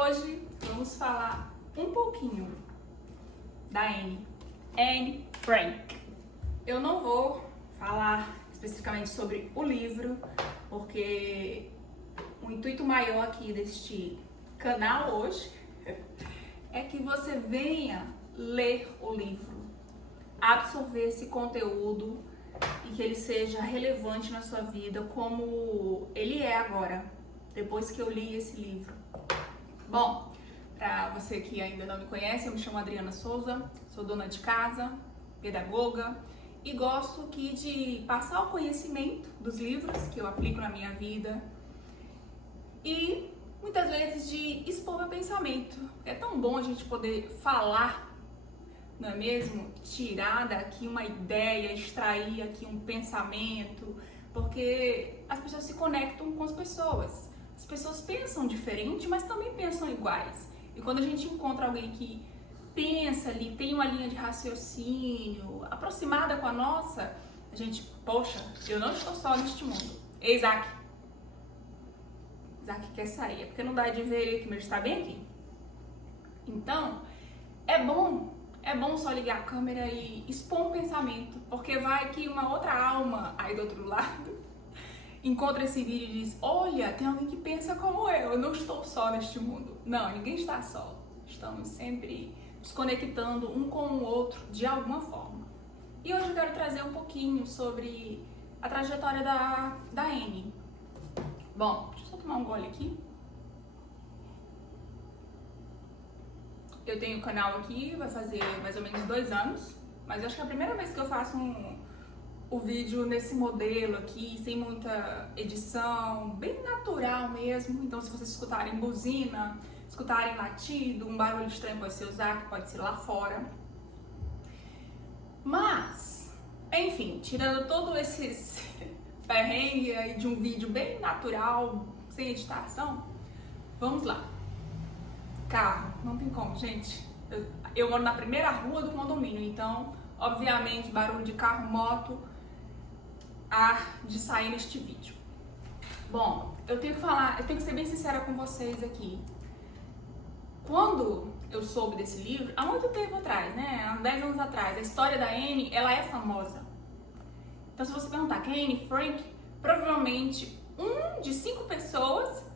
Hoje vamos falar um pouquinho da Anne Frank. Eu não vou falar especificamente sobre o livro, porque o intuito maior aqui deste canal hoje é que você venha ler o livro, absorver esse conteúdo e que ele seja relevante na sua vida como ele é agora, depois que eu li esse livro. Bom, para você que ainda não me conhece, eu me chamo Adriana Souza, sou dona de casa, pedagoga e gosto aqui de passar o conhecimento dos livros que eu aplico na minha vida e muitas vezes de expor meu pensamento. É tão bom a gente poder falar, não é mesmo? Tirar daqui uma ideia, extrair aqui um pensamento, porque as pessoas se conectam com as pessoas. As pessoas pensam diferente, mas também pensam iguais. E quando a gente encontra alguém que pensa ali, tem uma linha de raciocínio aproximada com a nossa, a gente, poxa, eu não estou só neste mundo. Ei, Isaac quer sair, é porque não dá de ver ele aqui, mas ele está bem aqui. Então, é bom só ligar a câmera e expor um pensamento, porque vai que uma outra alma aí do outro lado encontra esse vídeo e diz: olha, tem alguém que pensa como eu não estou só neste mundo. Não, ninguém está só. Estamos sempre nos conectando um com o outro de alguma forma. E hoje eu quero trazer um pouquinho sobre a trajetória da Anne. Bom, deixa eu só tomar um gole aqui. Eu tenho um canal aqui, vai fazer mais ou menos 2 anos, mas eu acho que é a primeira vez que eu faço o vídeo nesse modelo aqui, sem muita edição, bem natural mesmo. Então, se vocês escutarem buzina, escutarem latido, um barulho estranho pode ser o Isaac, pode ser lá fora. Mas, enfim, tirando todo esses perrengue aí de um vídeo bem natural, sem editação, vamos lá. Carro, não tem como, gente. Eu moro na primeira rua do condomínio, então, obviamente, barulho de carro, moto, há de sair neste vídeo. Bom, eu tenho que ser bem sincera com vocês aqui. Quando eu soube desse livro, há muito tempo atrás, né, há 10 anos atrás, a história da Anne, ela é famosa. Então, se você perguntar quem é Anne Frank, provavelmente 1 de 5 pessoas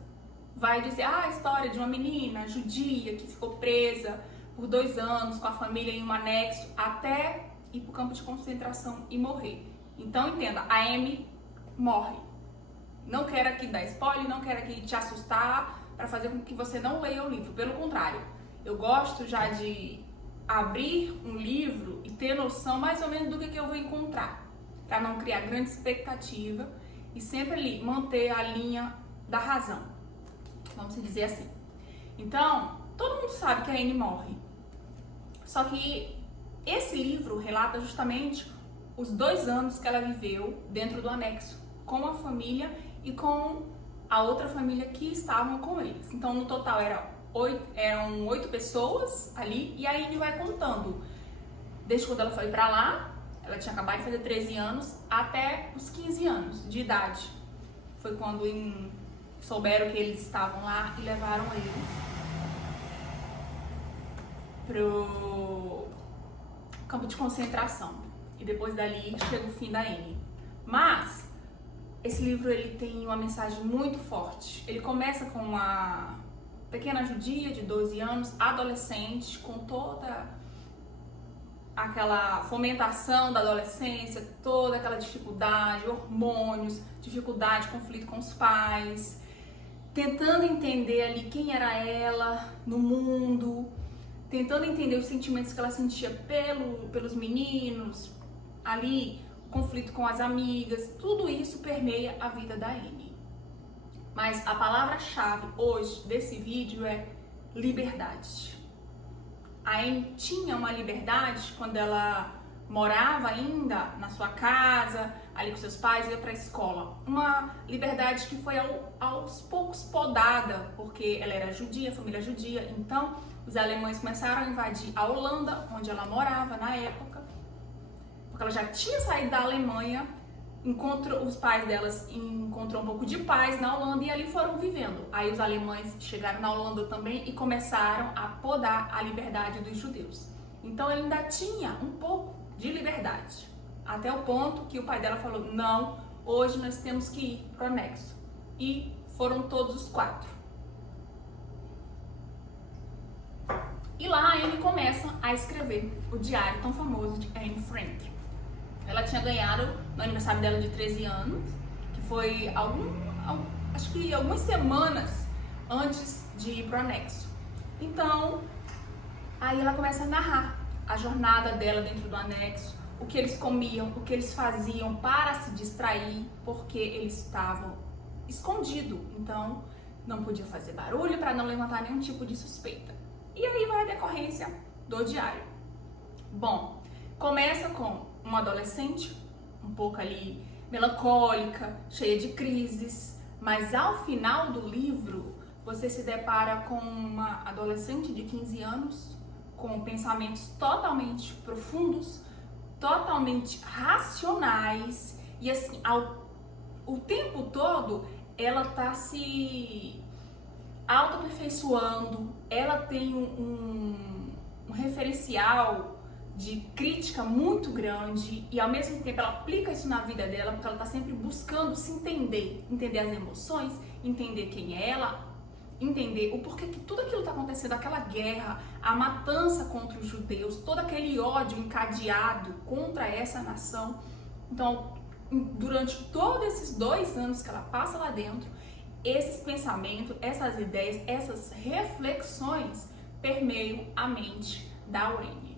vai dizer: a história de uma menina judia que ficou presa por 2 anos com a família em um anexo até ir para o campo de concentração e morrer. Então, entenda, a Anne morre. Não quero aqui dar spoiler, não quero aqui te assustar para fazer com que você não leia o livro. Pelo contrário, eu gosto já de abrir um livro e ter noção mais ou menos do que eu vou encontrar, para não criar grande expectativa e sempre ali manter a linha da razão, vamos dizer assim. Então, todo mundo sabe que a Anne morre. Só que esse livro relata justamente os 2 anos que ela viveu dentro do anexo, com a família e com a outra família que estavam com eles. Então, no total, eram 8 pessoas ali, e aí ele vai contando. Desde quando ela foi pra lá, ela tinha acabado de fazer 13 anos, até os 15 anos de idade. Foi quando souberam que eles estavam lá e levaram eles pro campo de concentração. E depois dali chega o fim da Anne. Mas esse livro ele tem uma mensagem muito forte. Ele começa com uma pequena judia de 12 anos, adolescente, com toda aquela fomentação da adolescência, toda aquela dificuldade, hormônios, dificuldade, conflito com os pais, tentando entender ali quem era ela no mundo, tentando entender os sentimentos que ela sentia pelos meninos, ali, conflito com as amigas, tudo isso permeia a vida da Anne. Mas a palavra-chave hoje desse vídeo é liberdade. A Anne tinha uma liberdade quando ela morava ainda na sua casa, ali com seus pais, ia para a escola. Uma liberdade que foi aos poucos podada, porque ela era judia, família judia. Então, os alemães começaram a invadir a Holanda, onde ela morava na época, porque ela já tinha saído da Alemanha os pais delas encontrou um pouco de paz na Holanda e ali foram vivendo. Aí os alemães chegaram na Holanda também e começaram a podar a liberdade dos judeus. Então ele ainda tinha um pouco de liberdade, até o ponto que o pai dela falou: não, hoje nós temos que ir pro anexo. E foram todos os 4. E lá a Anne começa a escrever o diário tão famoso de Anne Frank. Ela tinha ganhado no aniversário dela de 13 anos, que foi acho que algumas semanas antes de ir pro anexo. Então, aí ela começa a narrar a jornada dela dentro do anexo, o que eles comiam, o que eles faziam para se distrair, porque eles estavam escondidos, então não podia fazer barulho para não levantar nenhum tipo de suspeita. E aí vai a decorrência do diário. Bom, começa com uma adolescente, um pouco ali melancólica, cheia de crises, mas ao final do livro você se depara com uma adolescente de 15 anos, com pensamentos totalmente profundos, totalmente racionais, e assim, o tempo todo ela tá se autoaperfeiçoando, ela tem um referencial de crítica muito grande e ao mesmo tempo ela aplica isso na vida dela, porque ela tá sempre buscando se entender as emoções, entender quem é ela, entender o porquê que tudo aquilo tá acontecendo, aquela guerra, a matança contra os judeus, todo aquele ódio encadeado contra essa nação. Então, durante todos esses 2 anos que ela passa lá dentro, esses pensamentos, essas ideias, essas reflexões permeiam a mente da Anne.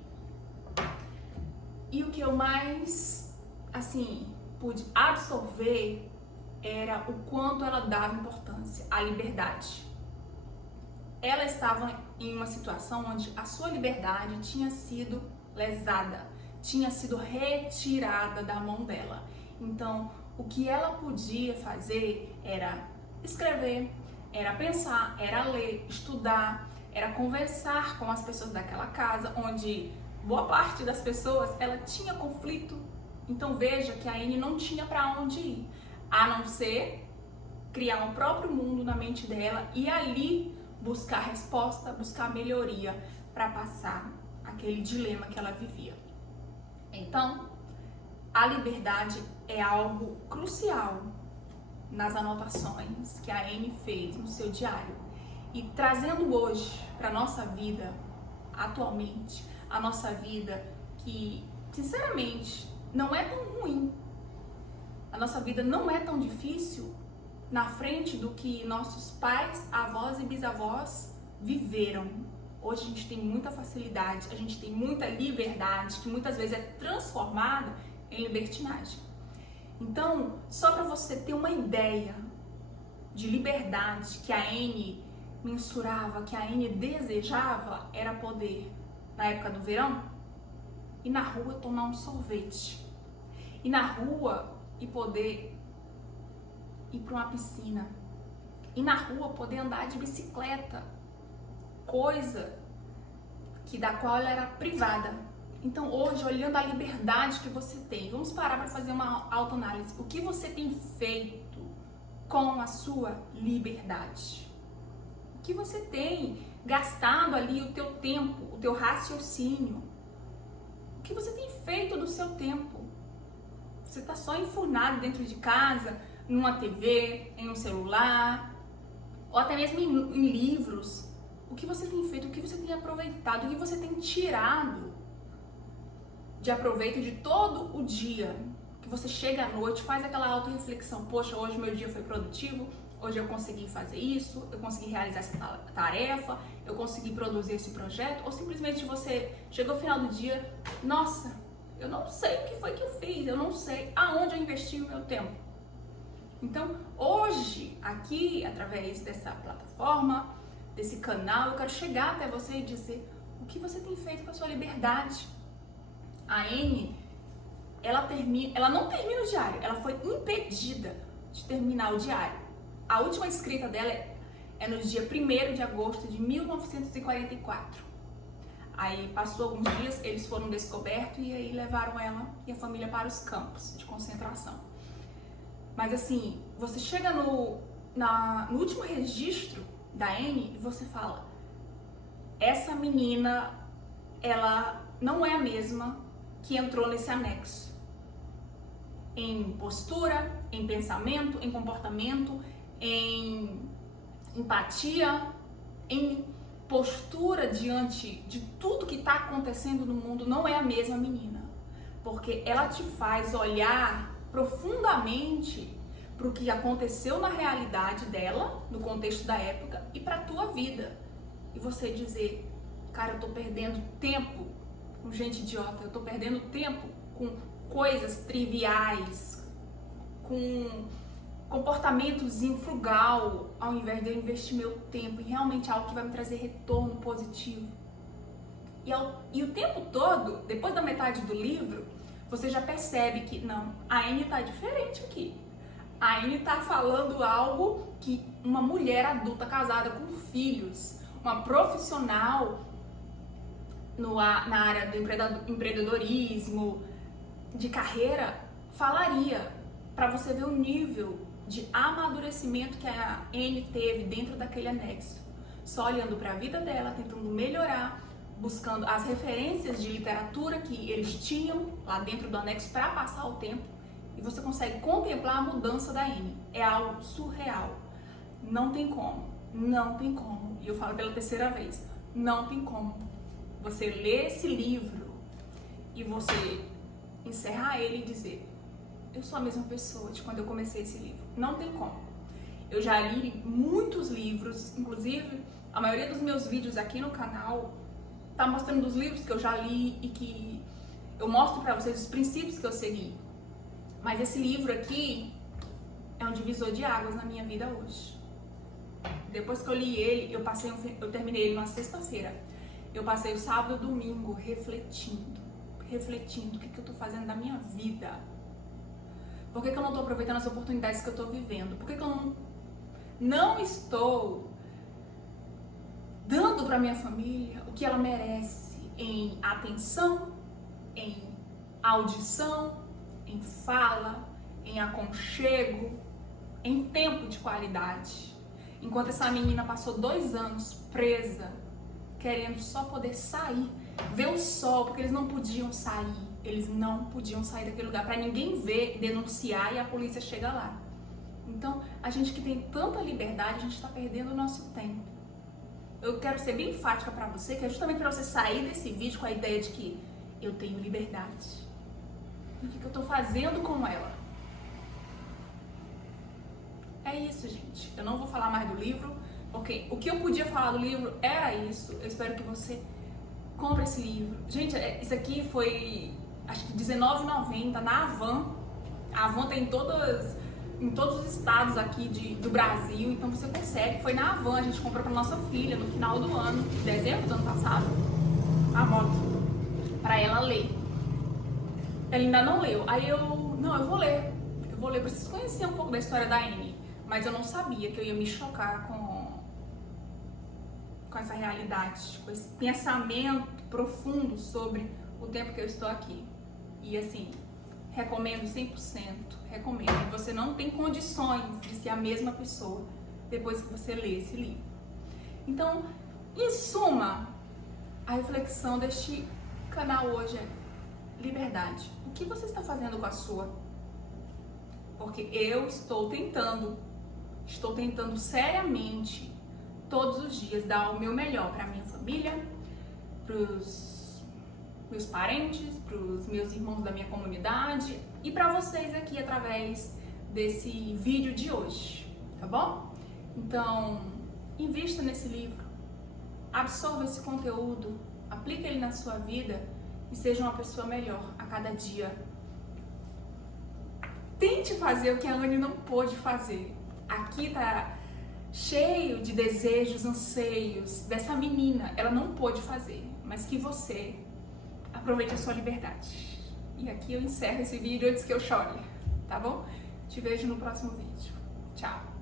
E o que eu mais, assim, pude absorver era o quanto ela dava importância à liberdade. Ela estava em uma situação onde a sua liberdade tinha sido lesada, tinha sido retirada da mão dela. Então, o que ela podia fazer era escrever, era pensar, era ler, estudar, era conversar com as pessoas daquela casa, onde boa parte das pessoas ela tinha conflito. Então veja que a Anne não tinha para onde ir, a não ser criar um próprio mundo na mente dela e ali buscar resposta, buscar melhoria para passar aquele dilema que ela vivia. Então, a liberdade é algo crucial nas anotações que a Anne fez no seu diário. E trazendo hoje para nossa vida, atualmente, a nossa vida que, sinceramente, não é tão ruim. A nossa vida não é tão difícil na frente do que nossos pais, avós e bisavós viveram. Hoje a gente tem muita facilidade, a gente tem muita liberdade, que muitas vezes é transformada em libertinagem. Então, só para você ter uma ideia de liberdade que a Anne mensurava, que a Anne desejava, era poder, na época do verão, ir na rua tomar um sorvete. Ir na rua e poder ir para uma piscina. Ir na rua poder andar de bicicleta. Coisa que da qual ela era privada. Então hoje, olhando a liberdade que você tem, vamos parar para fazer uma autoanálise. O que você tem feito com a sua liberdade? O que você tem gastado ali o teu tempo, o teu raciocínio? O que você tem feito do seu tempo? Você está só enfurnado dentro de casa, numa TV, em um celular, ou até mesmo em livros. O que você tem feito? O que você tem aproveitado? O que você tem tirado de aproveito de todo o dia? Que você chega à noite, faz aquela auto-reflexão. Poxa, hoje meu dia foi produtivo, hoje eu consegui fazer isso, eu consegui realizar essa tarefa, eu consegui produzir esse projeto. Ou simplesmente você chegou ao final do dia, nossa, eu não sei o que foi que eu fiz, eu não sei aonde eu investi o meu tempo. Então, hoje, aqui, através dessa plataforma, desse canal, eu quero chegar até você e dizer o que você tem feito com a sua liberdade. A Anne, ela não termina o diário, ela foi impedida de terminar o diário. A última escrita dela é no dia 1º de agosto de 1944. Aí passou alguns dias, eles foram descobertos e aí levaram ela e a família para os campos de concentração. Mas assim, você chega no último registro da Anne e você fala: essa menina, ela não é a mesma que entrou nesse anexo. Em postura, em pensamento, em comportamento, em empatia, em postura diante de tudo que está acontecendo no mundo, não é a mesma menina. Porque ela te faz olhar profundamente para o que aconteceu na realidade dela, no contexto da época, e para a tua vida. E você dizer: cara, eu tô perdendo tempo com gente idiota, eu tô perdendo tempo com coisas triviais, com comportamentos frugal, ao invés de eu investir meu tempo em realmente algo que vai me trazer retorno positivo. E o tempo todo, depois da metade do livro, você já percebe que não, a Anne tá diferente aqui. A Anne tá falando algo que uma mulher adulta casada com filhos, uma profissional na área do empreendedorismo, de carreira, falaria, para você ver o nível de amadurecimento que a Anne teve dentro daquele anexo. Só olhando para a vida dela, tentando melhorar, buscando as referências de literatura que eles tinham lá dentro do anexo para passar o tempo, e você consegue contemplar a mudança da Anne. É algo surreal. Não tem como. Não tem como. E eu falo pela terceira vez. Não tem como você ler esse livro e você encerrar ele e dizer: eu sou a mesma pessoa de quando eu comecei esse livro. Não tem como. Eu já li muitos livros, inclusive a maioria dos meus vídeos aqui no canal tá mostrando os livros que eu já li e que eu mostro pra vocês os princípios que eu segui. Mas esse livro aqui é um divisor de águas na minha vida hoje. Depois que eu li ele, eu terminei ele na sexta-feira. Eu passei o sábado e o domingo refletindo o que eu tô fazendo da minha vida. Por que eu não tô aproveitando as oportunidades que eu tô vivendo? Por que eu não estou dando pra minha família o que ela merece em atenção, em audição, em fala, em aconchego, em tempo de qualidade? Enquanto essa menina passou 2 anos presa, querendo só poder sair, ver o sol, porque eles não podiam sair. Eles não podiam sair daquele lugar para ninguém ver, denunciar e a polícia chega lá. Então, a gente que tem tanta liberdade, a gente está perdendo o nosso tempo. Eu quero ser bem enfática para você, que é justamente para você sair desse vídeo com a ideia de que eu tenho liberdade. E o que eu estou fazendo com ela? É isso, gente. Eu não vou falar mais do livro, porque o que eu podia falar do livro era isso. Eu espero que você compre esse livro. Gente, isso aqui foi, acho que R$19,90 na Avan. A Avan tem em todos os estados aqui do Brasil, então você consegue. Foi na Avan, a gente comprou para nossa filha no final do ano, dezembro do ano passado, a moto, para ela ler. Ela ainda não leu. Aí eu vou ler, eu preciso conhecer um pouco da história da Anne. Mas eu não sabia que eu ia me chocar com essa realidade, com esse pensamento profundo sobre o tempo que eu estou aqui. E assim, recomendo 100%, recomendo. Você não tem condições de ser a mesma pessoa depois que você lê esse livro. Então, em suma, a reflexão deste canal hoje é liberdade. O que você está fazendo com a sua? Porque eu estou tentando seriamente, todos os dias, dar o meu melhor para minha família, para os meus parentes, para os meus irmãos da minha comunidade e para vocês aqui através desse vídeo de hoje, tá bom? Então, invista nesse livro, absorva esse conteúdo, aplique ele na sua vida e seja uma pessoa melhor a cada dia. Tente fazer o que a Anne não pôde fazer. Aqui tá cheio de desejos, anseios dessa menina. Ela não pôde fazer, mas que você aproveite a sua liberdade. E aqui eu encerro esse vídeo antes que eu chore, tá bom? Te vejo no próximo vídeo. Tchau!